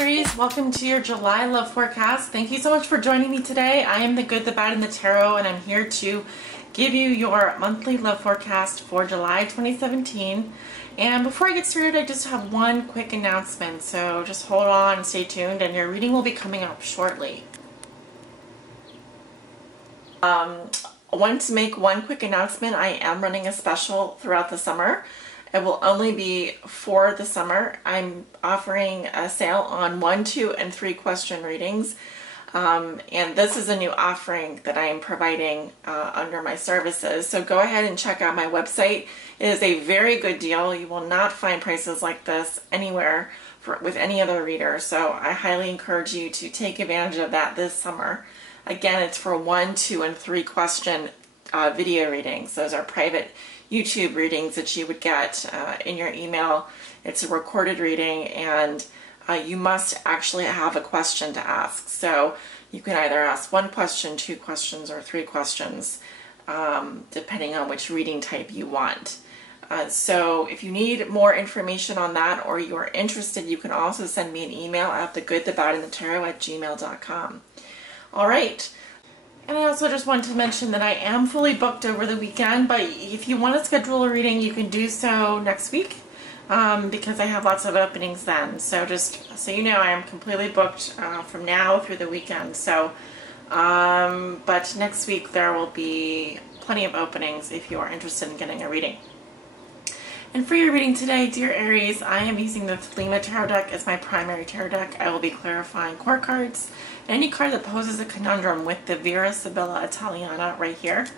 Aries, welcome to your July love forecast. Thank you so much for joining me today. I am the good, the bad, and the tarot, and I'm here to give you your monthly love forecast for July 2017. And before I get started, I just have one quick announcement, so just hold on and stay tuned, and your reading will be coming up shortly. I wanted to make one quick announcement. I am running a special throughout the summer. It will only be for the summer. I'm offering a sale on 1, 2, and 3 question readings. And this is a new offering that I am providing under my services. So go ahead and check out my website. It is a very good deal. You will not find prices like this anywhere with any other reader. So I highly encourage you to take advantage of that this summer. Again, it's for 1, 2, and 3 question video readings. Those are private YouTube readings that you would get in your email. It's a recorded reading, and you must actually have a question to ask. So you can either ask 1 question, 2 questions, or 3 questions, depending on which reading type you want. So if you need more information on that, or you are interested, you can also send me an email at thegoodthebadandthetarot@gmail.com. All right. And I also just want to mention that I am fully booked over the weekend, but if you want to schedule a reading, you can do so next week because I have lots of openings then. So just so you know, I am completely booked from now through the weekend. So, but next week there will be plenty of openings if you are interested in getting a reading. And for your reading today, dear Aries, I am using the Lima Tarot deck as my primary tarot deck. I will be clarifying core cards. Any card that poses a conundrum with the Vera Sibilla Italiana right here.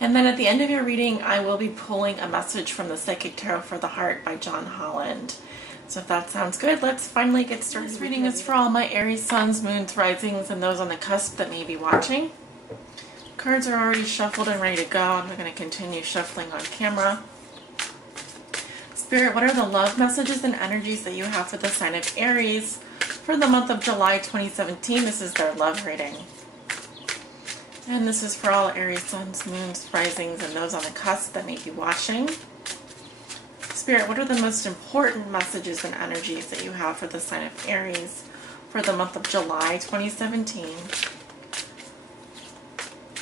And then at the end of your reading, I will be pulling a message from the Psychic Tarot for the Heart by John Holland. So if that sounds good, let's finally get started. This reading is for all my Aries suns, moons, risings, and those on the cusp that may be watching. Cards are already shuffled and ready to go. I'm going to continue shuffling on camera. Spirit, what are the love messages and energies that you have for the sign of Aries for the month of July 2017? This is their love reading. And this is for all Aries suns, moons, risings, and those on the cusp that may be watching. Spirit, what are the most important messages and energies that you have for the sign of Aries for the month of July 2017?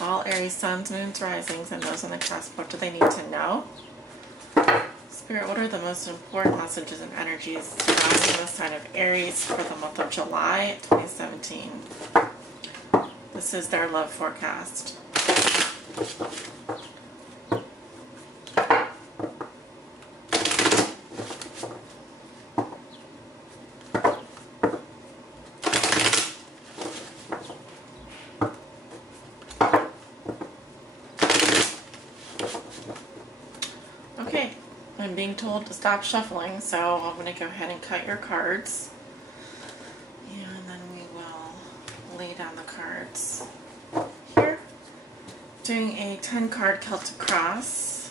All Aries suns, moons, risings, and those on the cusp, what do they need to know? Spirit, what are the most important messages and energies surrounding the sign of Aries for the month of July 2017? This is their love forecast. Okay. I'm being told to stop shuffling, so I'm going to go ahead and cut your cards. And then we will lay down the cards here. Doing a 10-card Celtic cross.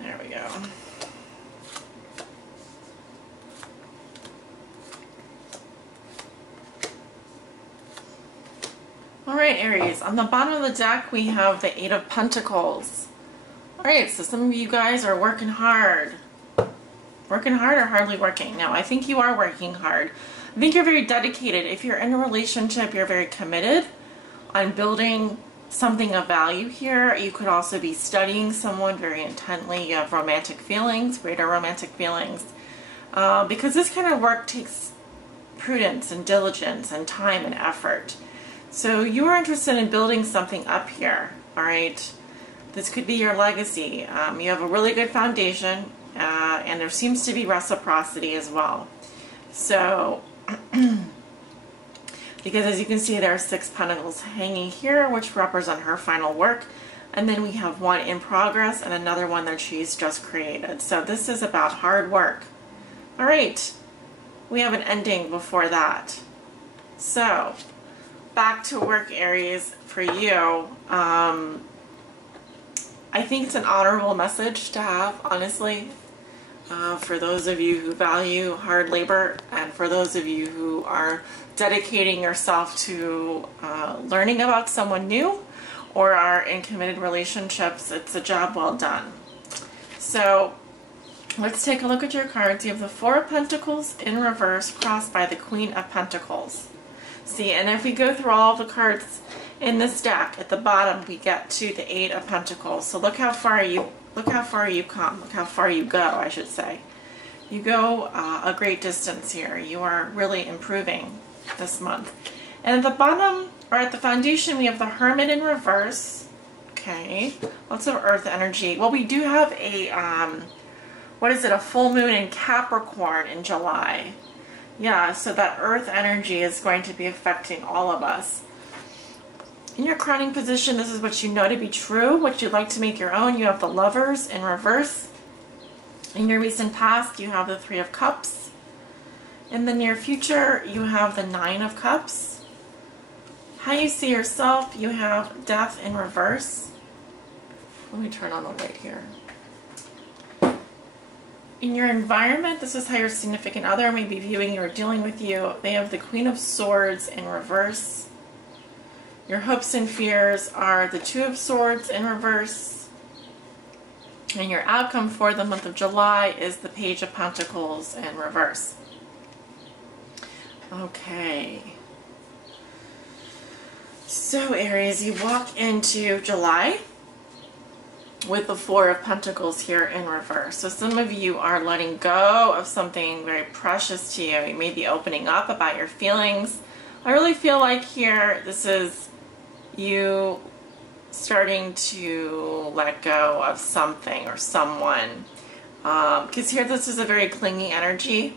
There we go. Alright, Aries, on the bottom of the deck we have the 8 of Pentacles. Alright, so some of you guys are working hard. Working hard or hardly working? No, I think you are working hard. I think you're very dedicated. If you're in a relationship, you're very committed on building something of value here. You could also be studying someone very intently. You have romantic feelings, greater romantic feelings. Because this kind of work takes prudence and diligence and time and effort. So you are interested in building something up here, all right? This could be your legacy. You have a really good foundation, and there seems to be reciprocity as well. So, because as you can see, there are 6 pentacles hanging here, which represent her final work. And then we have 1 in progress and another one that she's just created. So this is about hard work. All right, we have an ending before that. So, back to work, Aries, for you. I think it's an honorable message to have, honestly. for those of you who value hard labor, and for those of you who are dedicating yourself to learning about someone new or are in committed relationships, it's a job well done. So let's take a look at your cards. You have the Four of Pentacles in reverse crossed by the Queen of Pentacles. See, and if we go through all the cards in this deck, at the bottom we get to the Eight of Pentacles. So look how far you come. Look how far you go, I should say. You go a great distance here. You are really improving this month. And at the bottom, or at the foundation, we have the Hermit in reverse. Okay, lots of earth energy. Well, we do have a, what is it, a full moon in Capricorn in July. Yeah, so that earth energy is going to be affecting all of us. In your crowning position, this is what you know to be true, what you'd like to make your own. You have the Lovers in reverse. In your recent past, you have the Three of Cups. In the near future, you have the Nine of Cups. How you see yourself, you have Death in reverse. Let me turn on the light here. In your environment, this is how your significant other may be viewing you or dealing with you. They have the Queen of Swords in reverse. Your hopes and fears are the Two of Swords in reverse. And your outcome for the month of July is the Page of Pentacles in reverse. Okay. So Aries, you walk into July with the Four of Pentacles here in reverse. So some of you are letting go of something very precious to you. You may be opening up about your feelings. I really feel like here this is you starting to let go of something or someone. Because here this is a very clingy energy.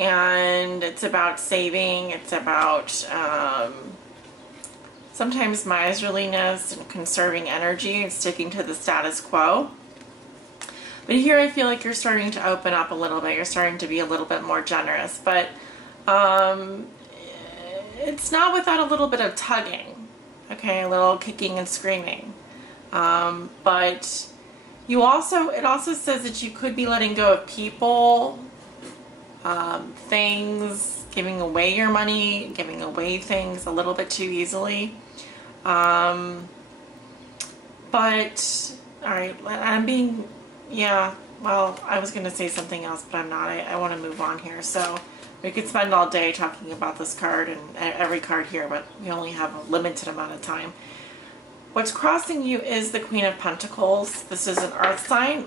And it's about saving. It's about sometimes miserliness and conserving energy and sticking to the status quo. But here I feel like you're starting to open up a little bit. You're starting to be a little bit more generous. But it's not without a little bit of tugging. Okay, a little kicking and screaming. But it also says that you could be letting go of people, things, giving away your money, giving away things a little bit too easily. But, alright, well, I was going to say something else, but I'm not. I want to move on here. So we could spend all day talking about this card and every card here, but we only have a limited amount of time. What's crossing you is the Queen of Pentacles. This is an earth sign.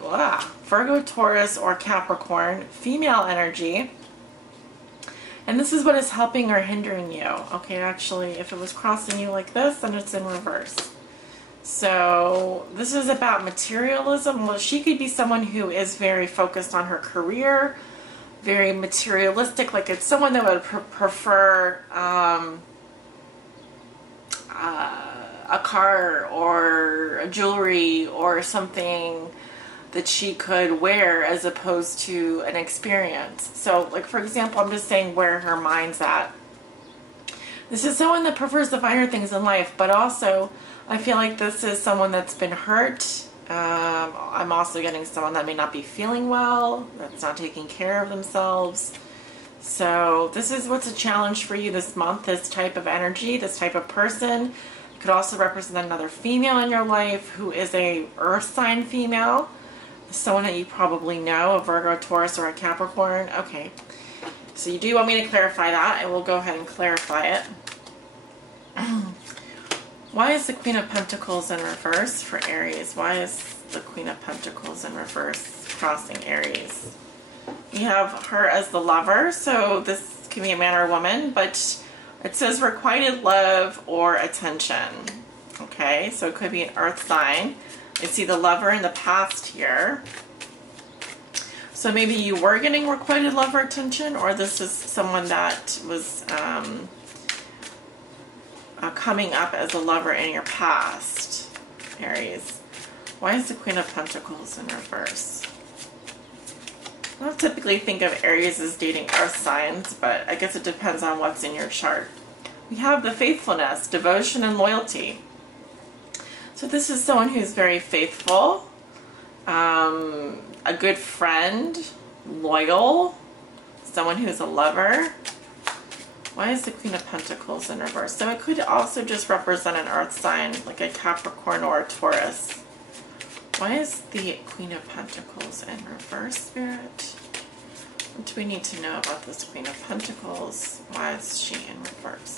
Virgo, Taurus, or Capricorn. Female energy. And this is what is helping or hindering you. Okay, actually, if it was crossing you like this, then it's in reverse. So this is about materialism. Well, she could be someone who is very focused on her career, very materialistic, like it's someone that would prefer a car or a jewelry or something that she could wear as opposed to an experience. So, like, for example, I'm just saying where her mind's at. This is someone that prefers the finer things in life, but also I feel like this is someone that's been hurt. I'm also getting someone that may not be feeling well, that's not taking care of themselves. So this is what's a challenge for you this month, this type of energy, this type of person. It could also represent another female in your life who is a earth sign female. Someone that you probably know, a Virgo, Taurus, or a Capricorn. Okay, so you do want me to clarify that. I will go ahead and clarify it. Why is the Queen of Pentacles in reverse for Aries? Why is the Queen of Pentacles in reverse crossing Aries? We have her as the Lover, so this can be a man or a woman, but it says requited love or attention. Okay, so it could be an earth sign. I see the Lover in the past here. So maybe you were getting requited love or attention, or this is someone that was coming up as a lover in your past, Aries. Why is the Queen of Pentacles in reverse? I don't typically think of Aries as dating earth signs, but I guess it depends on what's in your chart. We have the faithfulness, devotion, and loyalty. So this is someone who's very faithful. a good friend, loyal, someone who's a lover. Why is the Queen of Pentacles in reverse? So it could also just represent an earth sign, like a Capricorn or a Taurus. Why is the Queen of Pentacles in reverse, Spirit? What do we need to know about this Queen of Pentacles? Why is she in reverse?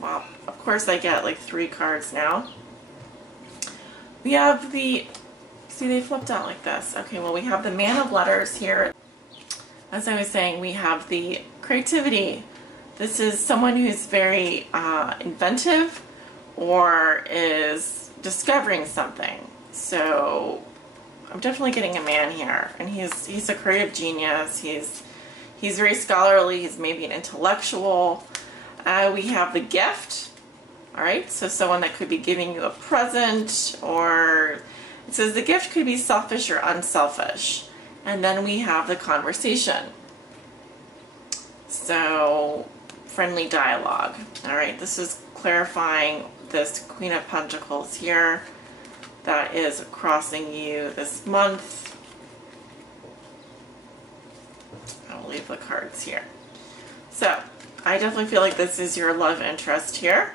Well, of course I get like 3 cards now. We have the, see, they flipped out like this. Okay, well, we have the Man of Letters here. As I was saying, we have the creativity. This is someone who's very inventive or is discovering something. So I'm definitely getting a man here, and he's a creative genius. He's very scholarly. He's maybe an intellectual. We have the gift. All right, so someone that could be giving you a present, or it says the gift could be selfish or unselfish. And then we have the conversation. So, friendly dialogue. All right, this is clarifying this Queen of Pentacles here that is crossing you this month. I'll leave the cards here. So, I definitely feel like this is your love interest here.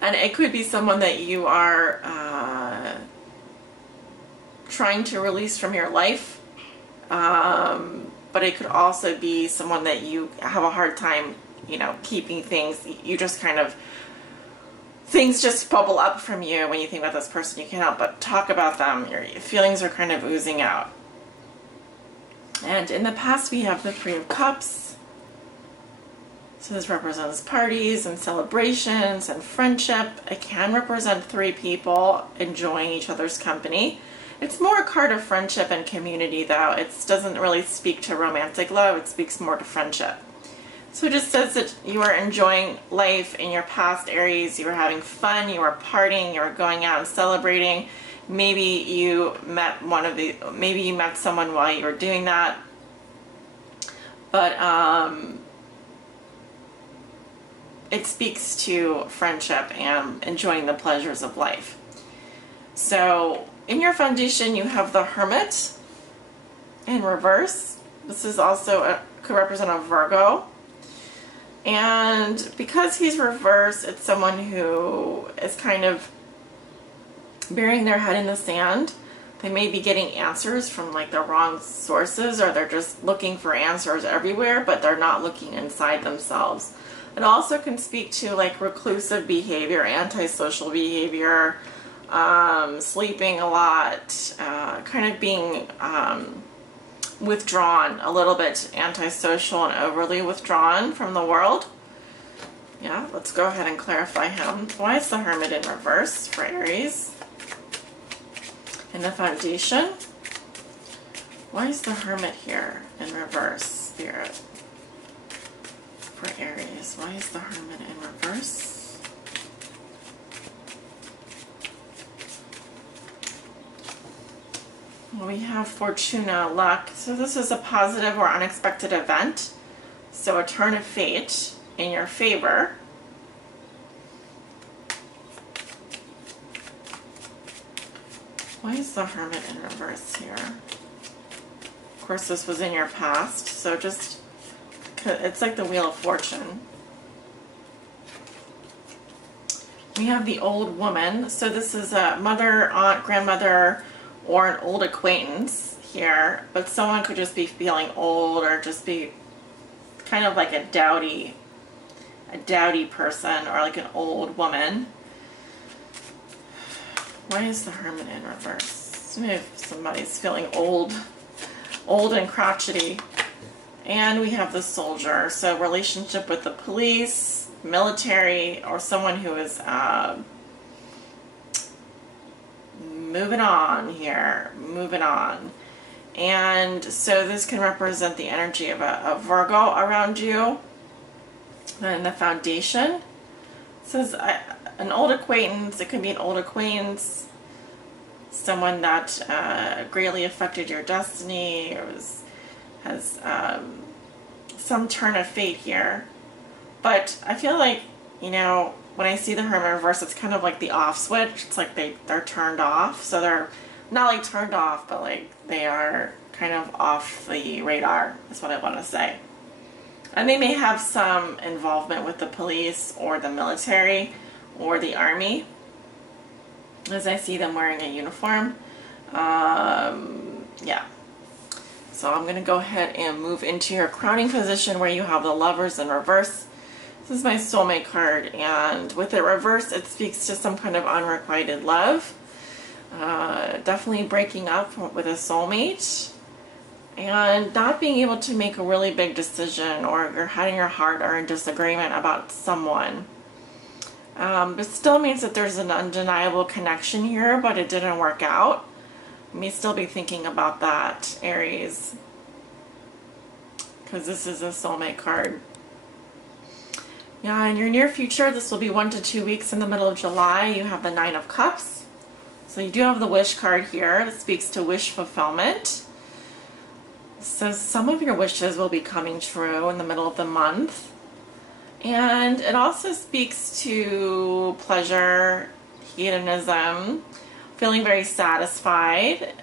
And it could be someone that you are trying to release from your life, but it could also be someone that you have a hard time, you know, keeping things. You just kind of, things just bubble up from you when you think about this person. You can't help but talk about them. Your feelings are kind of oozing out. And in the past, we have the 3 of Cups. So this represents parties and celebrations and friendship. It can represent 3 people enjoying each other's company. It's more a card of friendship and community, though. It doesn't really speak to romantic love. It speaks more to friendship. So it just says that you are enjoying life in your past, Aries. You were having fun. You were partying. You were going out and celebrating. Maybe you met maybe you met someone while you were doing that. But it speaks to friendship and enjoying the pleasures of life. So in your foundation, you have the Hermit in reverse. This is also could represent a Virgo. And because he's reversed, it's someone who is kind of burying their head in the sand. They may be getting answers from like the wrong sources, or they're just looking for answers everywhere, but they're not looking inside themselves. It also can speak to like reclusive behavior, antisocial behavior, sleeping a lot, kind of being withdrawn, a little bit antisocial and overly withdrawn from the world. Yeah, let's go ahead and clarify him. Why is the Hermit in reverse for Aries? In the foundation, why is the Hermit here in reverse, Spirit? For Aries, why is the Hermit in reverse? Well, we have Fortuna, luck. So this is a positive or unexpected event. So a turn of fate in your favor. Why is the Hermit in reverse here? Of course, this was in your past, so just, it's like the Wheel of Fortune. We have the Old Woman. So this is a mother, aunt, grandmother, or an old acquaintance here, but someone could just be feeling old or just be kind of like a dowdy person, or like an old woman. Why is the Hermit in reverse? Maybe if somebody's feeling old and crotchety. And we have the Soldier. So relationship with the police, military, or someone who is moving on here, moving on. And so this can represent the energy of a Virgo around you. And the foundation, it says an old acquaintance. It could be an old acquaintance, someone that greatly affected your destiny, or has some turn of fate here. But I feel like, you know, when I see the Hermit reverse, it's kind of like the off switch. It's like they're turned off. So they're not like turned off, but like they are kind of off the radar, is what I want to say. And they may have some involvement with the police or the military or the army, as I see them wearing a uniform. Yeah. So I'm going to go ahead and move into your crowning position where you have the Lovers in reverse. This is my soulmate card, and with it reversed, it speaks to some kind of unrequited love. Definitely breaking up with a soulmate and not being able to make a really big decision, or your head and your heart are in disagreement about someone. It still means that there's an undeniable connection here, but it didn't work out. You may still be thinking about that, Aries, because this is a soulmate card. Yeah, in your near future, this will be 1 to 2 weeks in the middle of July, you have the Nine of Cups. So you do have the Wish card here. It speaks to wish fulfillment. So some of your wishes will be coming true in the middle of the month. And it also speaks to pleasure, hedonism, feeling very satisfied.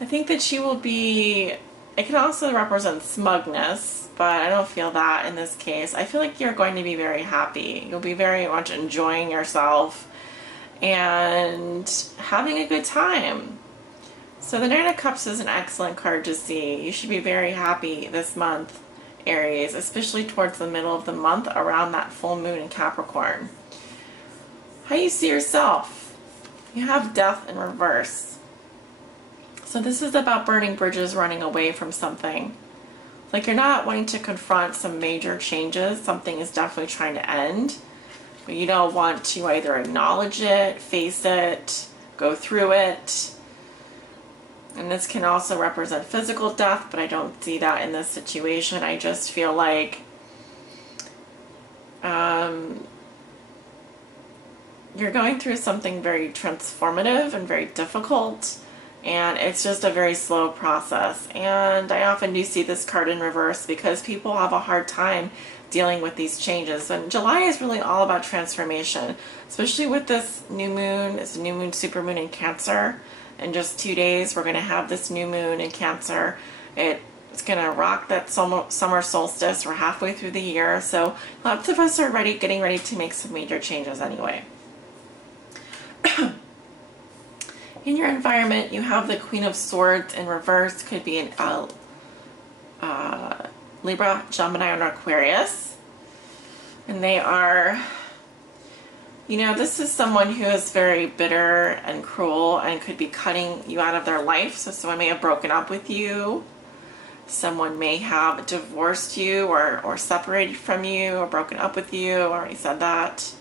I think that you will be, it can also represent smugness, but I don't feel that in this case. I feel like you're going to be very happy. You'll be very much enjoying yourself and having a good time. So the Nine of Cups is an excellent card to see. You should be very happy this month, Aries, especially towards the middle of the month around that full moon in Capricorn. How you see yourself? You have Death in reverse. So this is about burning bridges, running away from something. Like you're not wanting to confront some major changes. Something is definitely trying to end. But you don't want to either acknowledge it, face it, go through it. And this can also represent physical death, but I don't see that in this situation. I just feel like you're going through something very transformative and very difficult, and it's just a very slow process. And I often do see this card in reverse because people have a hard time dealing with these changes. And July is really all about transformation, especially with this new moon. It's a new moon, super moon in Cancer. In just 2 days, we're going to have this new moon in Cancer. It's going to rock that summer solstice. We're halfway through the year, so lots of us are getting ready to make some major changes anyway. In your environment, you have the Queen of Swords in reverse. Could be an Libra, Gemini, or Aquarius. And they are, you know, this is someone who is very bitter and cruel and could be cutting you out of their life. So someone may have broken up with you. Someone may have divorced you or separated from you or broken up with you. I already said that.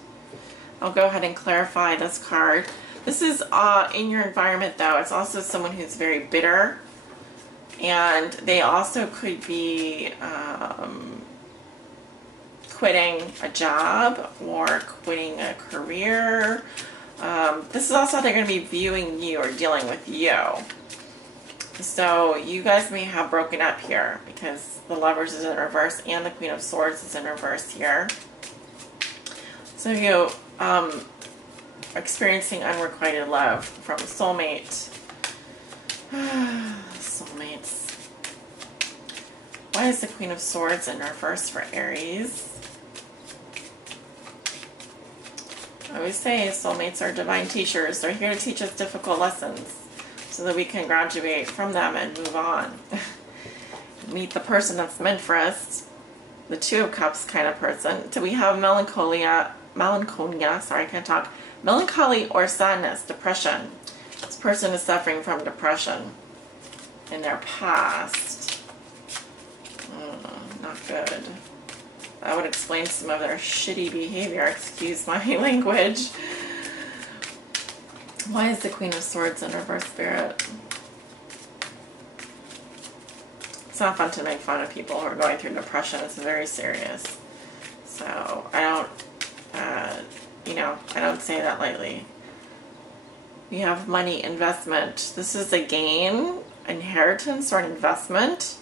I'll go ahead and clarify this card. This is in your environment, though. It's also someone who's very bitter. And they also could be quitting a job or quitting a career. This is also how they're going to be viewing you or dealing with you. So you guys may have broken up here because the Lovers is in reverse and the Queen of Swords is in reverse here. So you experiencing unrequited love from a soulmate. Soulmates. Why is the Queen of Swords in reverse for Aries? I always say soulmates are divine teachers. They're here to teach us difficult lessons so that we can graduate from them and move on. Meet the person that's meant for us. The Two of Cups kind of person. So we have melancholy, sorry, I can't talk. Melancholy or sadness, depression. This person is suffering from depression in their past. Not good. That would explain some of their shitty behavior, excuse my language. Why is the Queen of Swords in reverse, Spirit? It's not fun to make fun of people who are going through depression. It's very serious. So I don't, I don't say that lightly. We have money, investment. This is a gain, inheritance, or an investment.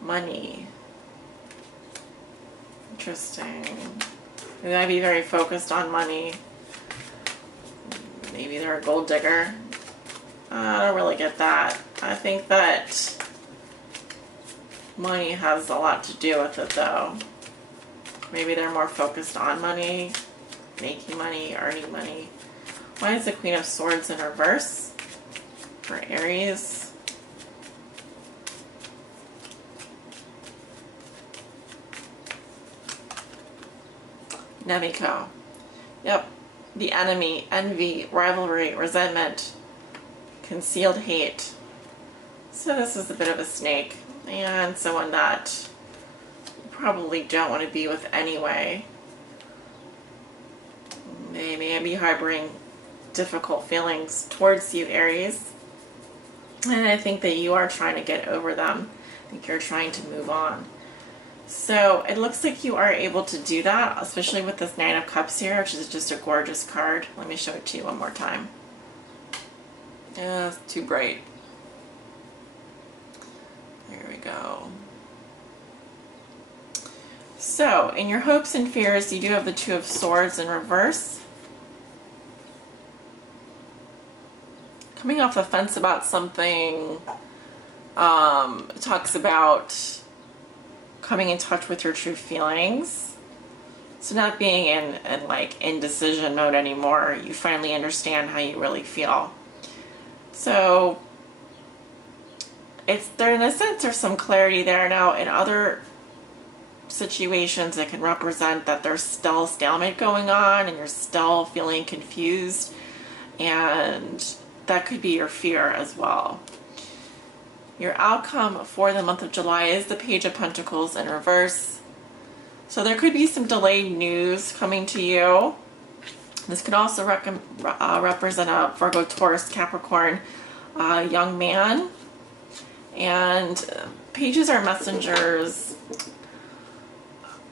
Money. Interesting. They might be very focused on money. Maybe they're a gold digger. I don't really get that. I think that money has a lot to do with it, though. Maybe they're more focused on money, making money, earning money. Why is the Queen of Swords in reverse for Aries? Nemiko. Yep. The enemy, envy, rivalry, resentment, concealed hate. So this is a bit of a snake and someone that you probably don't want to be with anyway. They may be harboring difficult feelings towards you, Aries. And I think that you are trying to get over them. I think you're trying to move on. So it looks like you are able to do that, especially with this Nine of Cups here, which is just a gorgeous card. Let me show it to you one more time. Yeah, it's too bright. There we go. So, in your hopes and fears, you do have the Two of Swords in reverse. Coming off the fence about something, it talks about coming in touch with your true feelings. So not being in like indecision mode anymore. You finally understand how you really feel. So it's there in a sense there's some clarity there. Now in other situations it can represent that there's still a stalemate going on and you're still feeling confused, and that could be your fear as well. Your outcome for the month of July is the Page of Pentacles in reverse. So there could be some delayed news coming to you. This could also represent a Virgo, Taurus, Capricorn young man. And pages are messengers.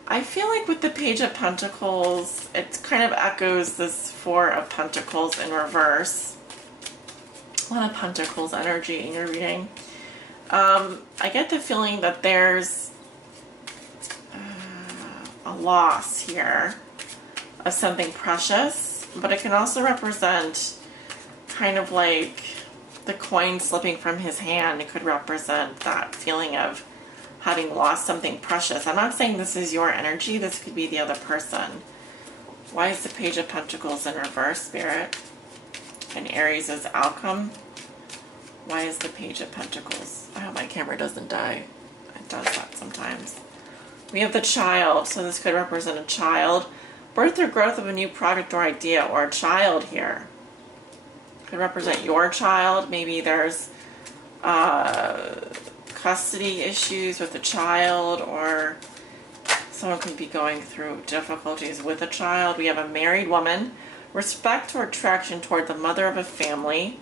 I feel like with the Page of Pentacles, it kind of echoes this Four of Pentacles in reverse. A lot of Pentacles energy in your reading. I get the feeling that there's a loss here of something precious, but it can also represent kind of like the coin slipping from his hand. It could represent that feeling of having lost something precious. I'm not saying this is your energy. This could be the other person. Why is the Page of Pentacles in reverse, Spirit? And Aries' outcome. Why is the Page of Pentacles? I hope my camera doesn't die. It does that sometimes. We have the Child, so this could represent a child. Birth or growth of a new project or idea, or a child here. Could represent your child. Maybe there's custody issues with a child, or someone could be going through difficulties with a child. We have a married woman. Respect or attraction toward the mother of a family.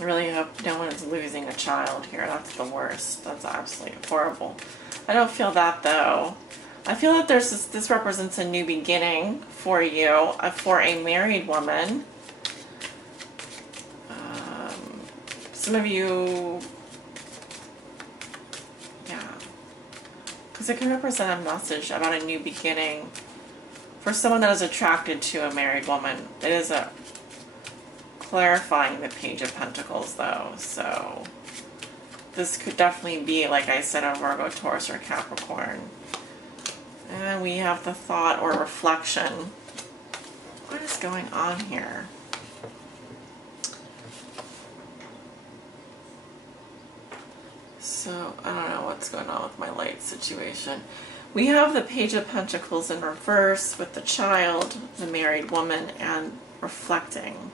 I really hope no one is losing a child here. That's the worst. That's absolutely horrible. I don't feel that though. I feel that there's this represents a new beginning for you, for a married woman. Some of you, yeah, because it can represent a message about a new beginning for someone that is attracted to a married woman. It is a clarifying the Page of Pentacles though, so this could definitely be, like I said, a Virgo, Taurus, or Capricorn. And we have the thought or reflection. What is going on here? So I don't know what's going on with my light situation. We have the Page of Pentacles in reverse with the child, the married woman, and reflecting.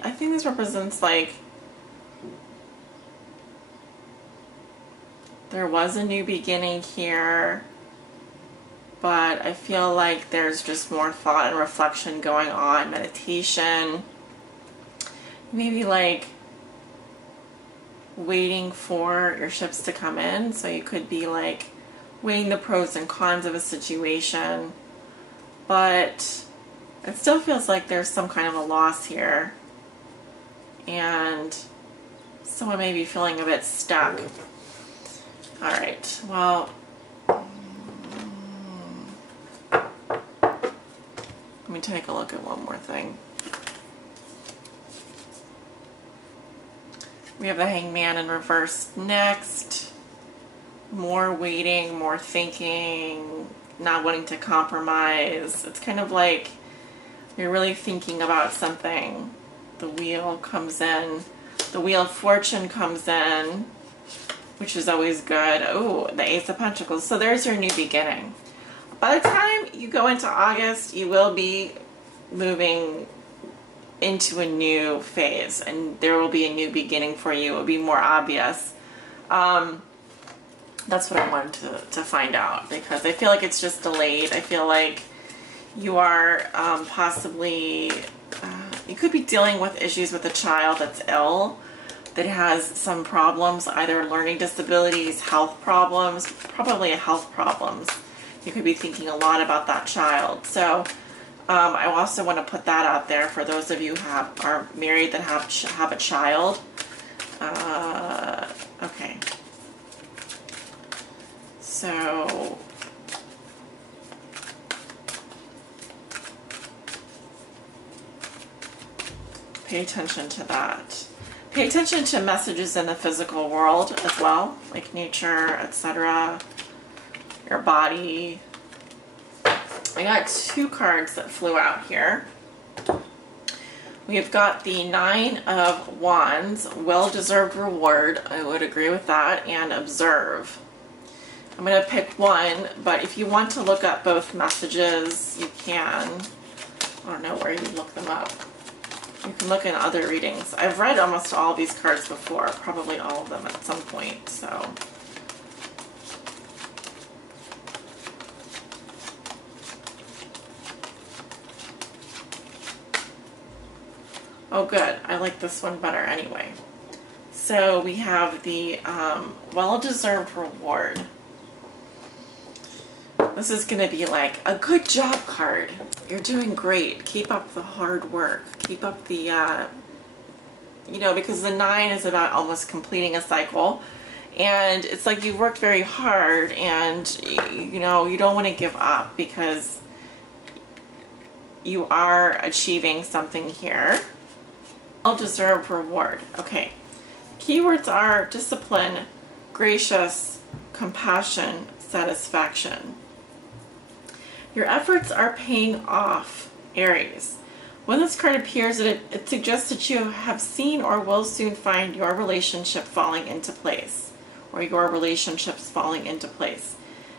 I think this represents like there was a new beginning here, but I feel like there's just more thought and reflection going on, meditation, maybe like waiting for your ships to come in. So you could be like weighing the pros and cons of a situation, but it still feels like there's some kind of a loss here, and someone may be feeling a bit stuck. All right, well, let me take a look at one more thing. We have the Hangman in reverse next. More waiting, more thinking, not wanting to compromise. It's kind of like you're really thinking about something. The Wheel comes in. The Wheel of Fortune comes in, which is always good. Oh, the Ace of Pentacles. So there's your new beginning. By the time you go into August, you will be moving into a new phase, and there will be a new beginning for you. It will be more obvious. That's what I wanted to find out, because I feel like it's just delayed. I feel like you are possibly, you could be dealing with issues with a child that's ill, that has some problems, either learning disabilities, health problems, probably health problems. You could be thinking a lot about that child. So I also want to put that out there for those of you who are married that have a child. Okay. So pay attention to that. Pay attention to messages in the physical world as well, like nature, etc. Your body. I got two cards that flew out here. We've got the Nine of Wands, well-deserved reward. I would agree with that, and observe. I'm going to pick one, but if you want to look up both messages, you can. I don't know where you look them up. You can look in other readings. I've read almost all these cards before, probably all of them at some point, so. Oh good, I like this one better anyway. So we have the well-deserved reward. This is going to be like a good job card. You're doing great. Keep up the hard work. Keep up the, you know, because the 9 is about almost completing a cycle. And it's like you worked very hard, and, you know, you don't want to give up because you are achieving something here. Well-deserved reward. Okay. Keywords are discipline, gracious, compassion, satisfaction. Your efforts are paying off, Aries. When this card appears, it suggests that you have seen or will soon find your relationship falling into place, or your relationships falling into place.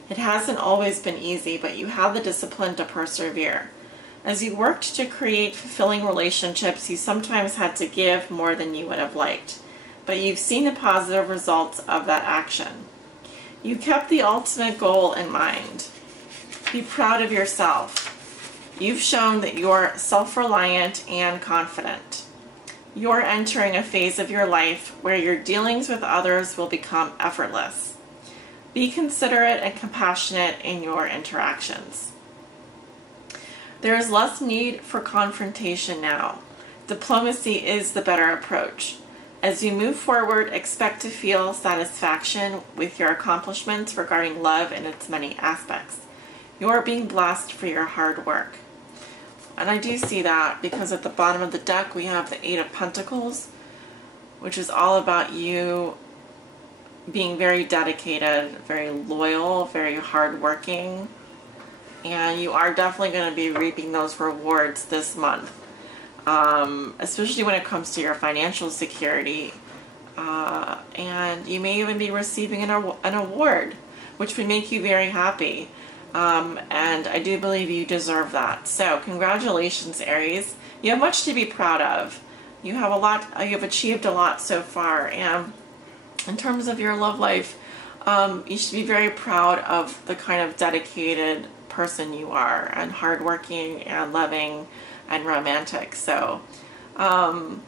It hasn't always been easy, but you have the discipline to persevere. As you worked to create fulfilling relationships, you sometimes had to give more than you would have liked, but you've seen the positive results of that action. You kept the ultimate goal in mind. Be proud of yourself. You've shown that you're self-reliant and confident. You're entering a phase of your life where your dealings with others will become effortless. Be considerate and compassionate in your interactions. There is less need for confrontation now. Diplomacy is the better approach. As you move forward, expect to feel satisfaction with your accomplishments regarding love in its many aspects. You are being blessed for your hard work. And I do see that because at the bottom of the deck we have the 8 of Pentacles, which is all about you being very dedicated, very loyal, very hardworking. And you are definitely going to be reaping those rewards this month, especially when it comes to your financial security. And you may even be receiving an award, which would make you very happy. And I do believe you deserve that. So congratulations, Aries. You have much to be proud of. You have a lot, you have achieved a lot so far. And in terms of your love life, you should be very proud of the kind of dedicated person you are, and hardworking and loving and romantic. So I'm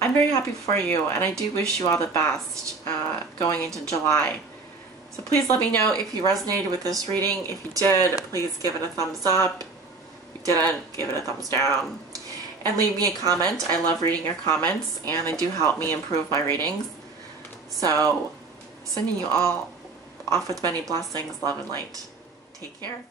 very happy for you, and I do wish you all the best going into July. So please let me know if you resonated with this reading. If you did, please give it a thumbs up. If you didn't, give it a thumbs down. And leave me a comment. I love reading your comments, and they do help me improve my readings. So, sending you all off with many blessings, love, and light. Take care.